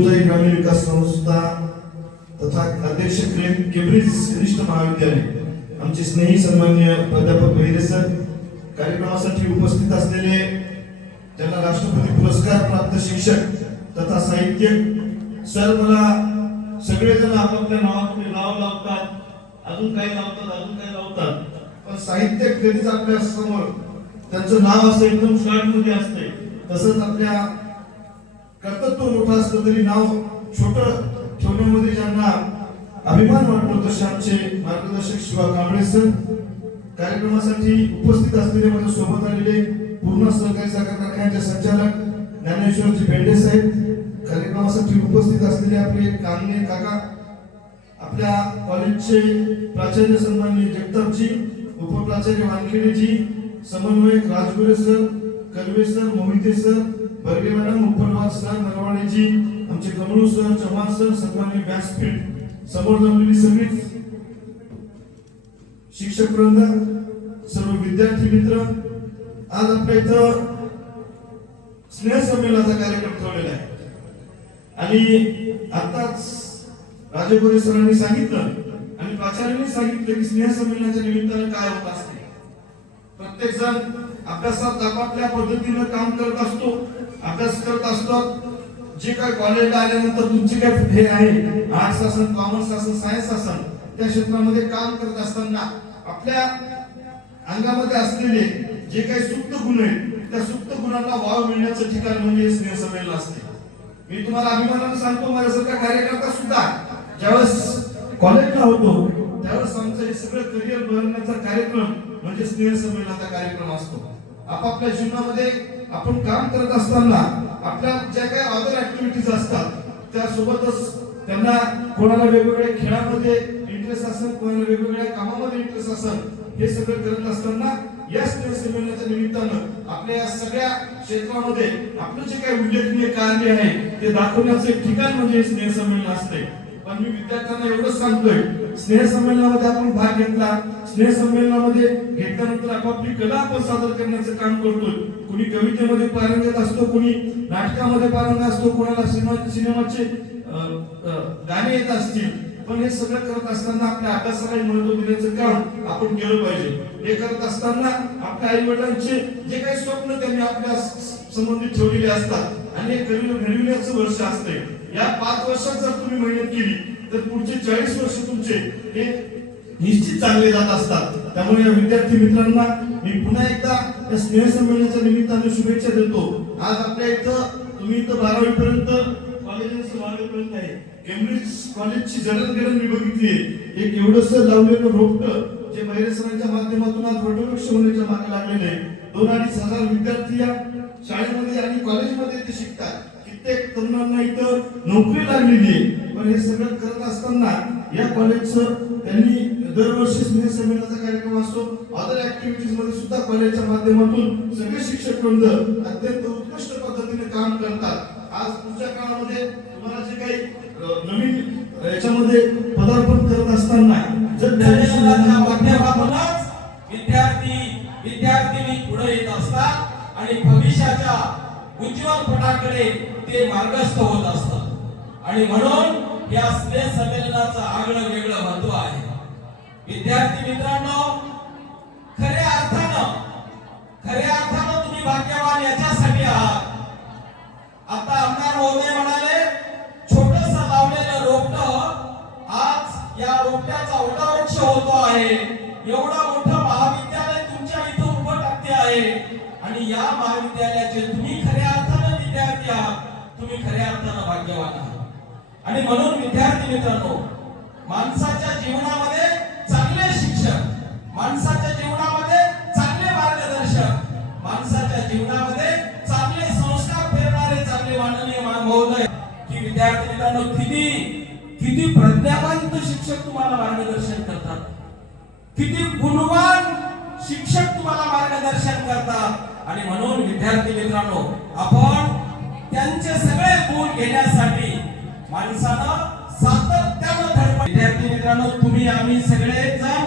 फुलझाई ग्रामीण विकास संस्था तथा अध्यक्ष केम्ब्रिज कनिष्ठ महाविद्यालय, आमचे स्नेही सन्माननीय प्राध्यापक वैद्य सर, कार्यक्रमासाठी उपस्थित असलेले ज्यांना राष्ट्रपती पुरस्कार प्राप्त शिक्षक तथा साहित्यिक सर, मला सगळेजण आपापल्या नावापुढे नाव लावतात, अजून काही लावतात, पण साहित्यिक कधीच आपल्या समोर त्यांचं नाव असं एकदम शॉर्ट मध्ये असते. तसंच आपल्या कर्तृत्व मोठं असलं तरी नाव छोटं ठेवण्यामध्ये ज्यांना अभिमान वाटतो तसे आमचे मार्गदर्शक शिवा कांबळे सर, कार्यक्रमासाठी उपस्थित असलेले माझ्या सोबत आलेले पूर्ण सहकारी साखर कारखान्याचे संचालक ज्ञानेश्वरजी बेंडे साहेब, कार्यक्रमासाठी उपस्थित असलेले आपले कामने काका, आपल्या कॉलेजचे प्राचार्य सन्माननीय जगतापजी, उपप्राचार्य वानखेडेजी, समन्वयक Rajgure sir, Karve sir, Mohite sir, Barge madam, Upalwar sir, Narwadeji, आमचे कमळू सर, चव्हाण सर, सन्माननीय व्यासपीठ, समोर जमलेली सगळीच शिक्षक वृंद, सर्व विद्यार्थी मित्र, आज आपल्या इथं स्नेह संमेलनाचा कार्यक्रम ठेवलेला आहे. आणि आताच राजेगोरे सरांनी सांगितलं आणि प्राचार्यांनी सांगितलं की स्नेह संमेलनाच्या निमित्ताने काय होत असते. प्रत्येक जण अभ्यासात आपापल्या पद्धतीनं काम करत असतो, अभ्यास करत असतात. जे काय कॉलेजला आल्यानंतर तुमची काय हे आहे, आर्ट्स असेल, कॉमर्स असेल, सायन्स असेल, त्या क्षेत्रामध्ये काम करत असताना आपल्या अंगामध्ये असलेले जे काही सुप्त गुण आहेत त्या सुप्त गुणांना वाव मिळण्याचं ठिकाण म्हणजे स्नेह संमेलन असते. मी तुम्हाला अभिमानाने सांगतो, माझ्यासारखा कार्यकर्ता सुद्धा ज्यावेळेस कॉलेजला होतो त्यावेळेस आमचं हे सगळं करिअर बनवण्याचा कार्यक्रम म्हणजे स्नेह संमेलनाचा कार्यक्रम असतो. आपापल्या जीवनामध्ये आपण काम करत असताना आपल्या ज्या काही अदर ऍक्टिव्हिटीज असतात त्यासोबतच त्यांना कोणाला वेगवेगळ्या खेळामध्ये इंटरेस्ट असेल, कोणाला वेगवेगळ्या कामामध्ये इंटरेस्ट असेल, हे सगळं करत असताना या स्नेह संमेलनाच्या निमित्तानं आपल्या या सगळ्या क्षेत्रामध्ये आपलं जे काही उल्लेखनीय कार्य आहे ते दाखवण्याचं एक ठिकाण म्हणजे स्नेह संमेलन असते. पण मी विद्यार्थ्यांना एवढंच सांगतोय, स्नेह संमेलनामध्ये आपण भाग घेतला, स्नेह संमेलनामध्ये घेतल्यानंतर आपापली कला आपण सादर करण्याचं काम करतोय. कुणी कवितेमध्ये पारंगत असतो, कुणी नाटकामध्ये पारंगत असतो, कोणाला सिनेमाचे गाणे येत असतील. पण हे सगळं करत असताना आपल्या अभ्यासाला महत्व देण्याचं काम आपण केलं पाहिजे. हे करत असताना आपल्या आई वडिलांचे जे काही स्वप्न त्यांनी आपल्या संबंधित ठेवलेले असतात आणि हे घडविण्याचं वर्ष असते. या 5 वर्षात जर तुम्ही मेहनत केली तर पुढचे 40 वर्ष तुमचे हे निश्चित चांगले जात असतात. त्यामुळे या विद्यार्थी मित्रांना मी पुन्हा एकदा या स्नेह संमेलनाच्या निमित्ताने शुभेच्छा देतो. आज आपल्या इथं तुम्ही इथं 12वी पर्यंत कॉलेजचं 12वी पर्यंत आहे. केम्ब्रिज कॉलेजची जडणघडण मी बघितली. एक एवढंसं लावलेलं रोपटं जे बहिरे सरांच्या माध्यमातून आज वटवृक्ष होण्याच्या मागे लागलेले आहे. 2-2.5 हजार विद्यार्थी या शाळेमध्ये आणि कॉलेजमध्ये ते शिकतात. कित्येक तरुणांना इथं नोकरी लागलेली आहे. पण हे सगळं करत असताना या कॉलेजचं त्यांनी दरवर्षी स्नेह संमेलनाचा कार्यक्रम असतो, अदर ऍक्टिव्हिटीज मध्ये सुद्धा कॉलेजच्या माध्यमातून सगळे शिक्षक वृंद अत्यंत उत्कृष्ट पद्धतीने काम करतात. आज पुढच्या काळामध्ये तुम्हाला जे काही नवीन याच्यामध्ये पदार्पण करत असताना जर माध्यमातूनच विद्यार्थी पुढे येत असतात आणि भविष्याच्या उज्ज्वल पटाकडे ते मार्गस्थ होत असतात. आणि म्हणून या स्नेह संमेलनाचं आगळं वेगळं महत्व आहे. विद्यार्थी मित्रांनो, खऱ्या अर्थानं तुम्ही भाग्यवान याच्यासाठी आहात. आता आमदार महोदय म्हणाले, छोटस लावलेलं रोपट आज या रोपट्याचा वटवृक्ष होतो आहे. एवढं मोठं महाविद्यालय तुमच्या इथं उभं टाकते आहे आणि या महाविद्यालयाचे तुम्ही खऱ्या अर्थानं विद्यार्थी आहात. तुम्ही खऱ्या अर्थानं भाग्यवान आहात. आणि म्हणून विद्यार्थी मित्रांनो, माणसाच्या जीवनामध्ये चांगले शिक्षक, माणसाच्या जीवनामध्ये चांगले मार्गदर्शक, माणसाच्या जीवनामध्ये चांगले संस्कार फेरणारे चांगले माननीय महोदय की विद्यार्थी मित्रांनो, किती प्रज्ञावंत शिक्षक तुम्हाला मार्गदर्शन करतात, किती गुणवान शिक्षक तुम्हाला मार्गदर्शन करतात. आणि म्हणून विद्यार्थी मित्रांनो, आपण त्यांचे सगळे गुण घेण्यासाठी माणसानं सातत्यानं धडपड. विद्यार्थी मित्रांनो, तुम्ही आम्ही सगळेच जण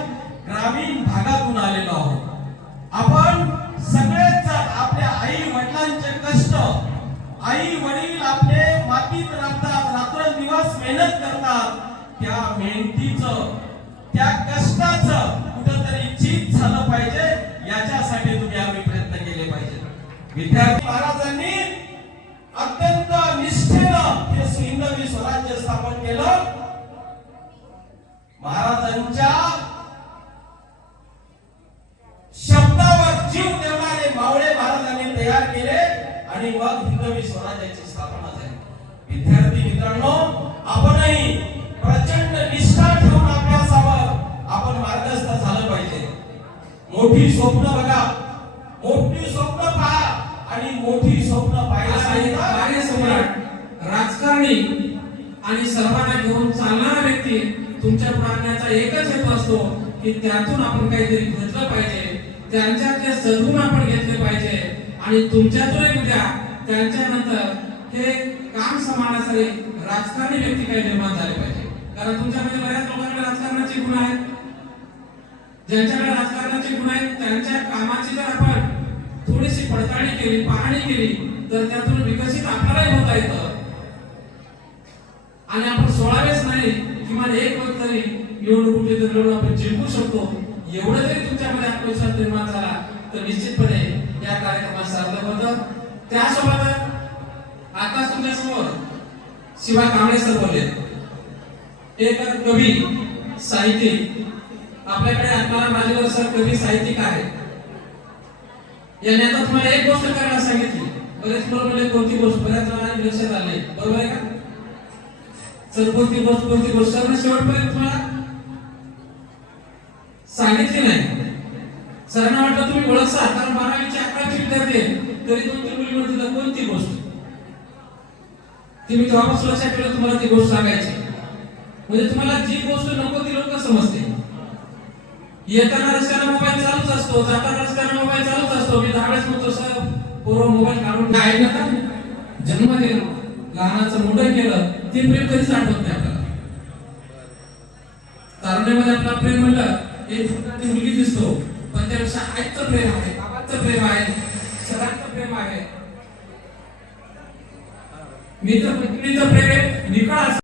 ग्रामीण भागातून आलेलो आहोत. आपण सगळेच जण आपल्या आई वडिलांचे कष्ट, आई वडील आपले मातीत राबतात, मेहनत करतात त्या मेहनतीचं त्या कष्टाचं कुठंतरी चीज झालं पाहिजे याच्यासाठी तुम्ही आम्ही प्रयत्न केले पाहिजे. विद्यार्थी महाराजांनी अत्यंत निष्ठेनं हे हिंदवी स्वराज्य स्थापन केलं. महाराजांच्या शब्दावर जीव देणारे मावळे महाराजांनी तयार केले आणि मग हिंदवी स्वराज्याची स्थापना झाली. विद्यार्थी मित्रांनो, आपणही प्रचंड निष्ठा ठेवून अभ्यासावर आपण मार्गस्थ झालं पाहिजे. मोठी स्वप्न बघा, मोठी स्वप्न पहा आणि मोठी स्वप्न पाहायला कार्यसम्राट, राजकारणी आणि सर्वांना घेऊन चालणारा व्यक्ती तुमच्या प्राण्याचा एकच हेतू असतो की त्यातून आपण काहीतरी घेतलं पाहिजे, त्यांच्यातले सद्गुण आपण घेतले पाहिजे आणि तुमच्यातून उद्या त्यांच्यानंतर हे काम समानासारे राजकारणी व्यक्ती काही निर्माण झाले पाहिजे. कारण तुमच्यामध्ये बऱ्याच लोकांकडे राजकारणाचे गुण आहेत. ज्यांच्याकडे राजकारणाचे गुण आहेत त्यांच्या कामाची जर आपण थोडीशी पडताळणी केली, पाहणी केली तर त्यातून विकसित आपल्यालाही होता येतं आणि आपण 16वेच नाही किमान एक वेळ तरी निवडणुकीत लढून आपण जिंकू शकतो. एवढं जरी तुमच्यामध्ये आत्मविश्वास निर्माण झाला तर निश्चितपणे या कार्यक्रमात सार्थक होतं. त्यासोबत आता तुमच्या समोर शिवा कांबळे सर बोलले, एक कवी साहित्यिक. आपल्याकडे आत्माराम माजेवर सर कवी साहित्यिक आहे. याने आता तुम्हाला एक गोष्ट करायला सांगितली. बरेच मुलं म्हणजे कोणती गोष्ट, बऱ्याच जणांना लक्षात आले, बरोबर आहे का सर? कोणती गोष्ट सर शेवटपर्यंत तुम्हाला सांगितली नाही. सरांना वाटलं तुम्ही ओळखसा, कारण 12वीचे 11वीचे विद्यार्थी तरी 2-3 मुली म्हणतील कोणती गोष्ट. ती मी तेव्हापासून लक्षात ठेवलं तुम्हाला ती गोष्ट सांगायची. म्हणजे तुम्हाला जी गोष्ट नको ती लोक समजते. येताना रस्त्याला मोबाईल चालूच असतो, जाताना रस्त्याला मोबाईल चालूच असतो. मी 10 वेळेस म्हणतो सर पूर्व मोबाईल काढून काय ना जन्म दिला, लहानाचं मोठं केलं, ते प्रेम कधीच आठवत नाही आपल्याला. तारुण्यामध्ये आपला प्रेम म्हणलं एक मुलगी दिसतो, पण त्यापेक्षा आईचं प्रेम आहे, बाबाचं प्रेम आहे, सरांचं प्रेम आहे, मित्र मैत्रिणीचं प्रेम आहे, निकळ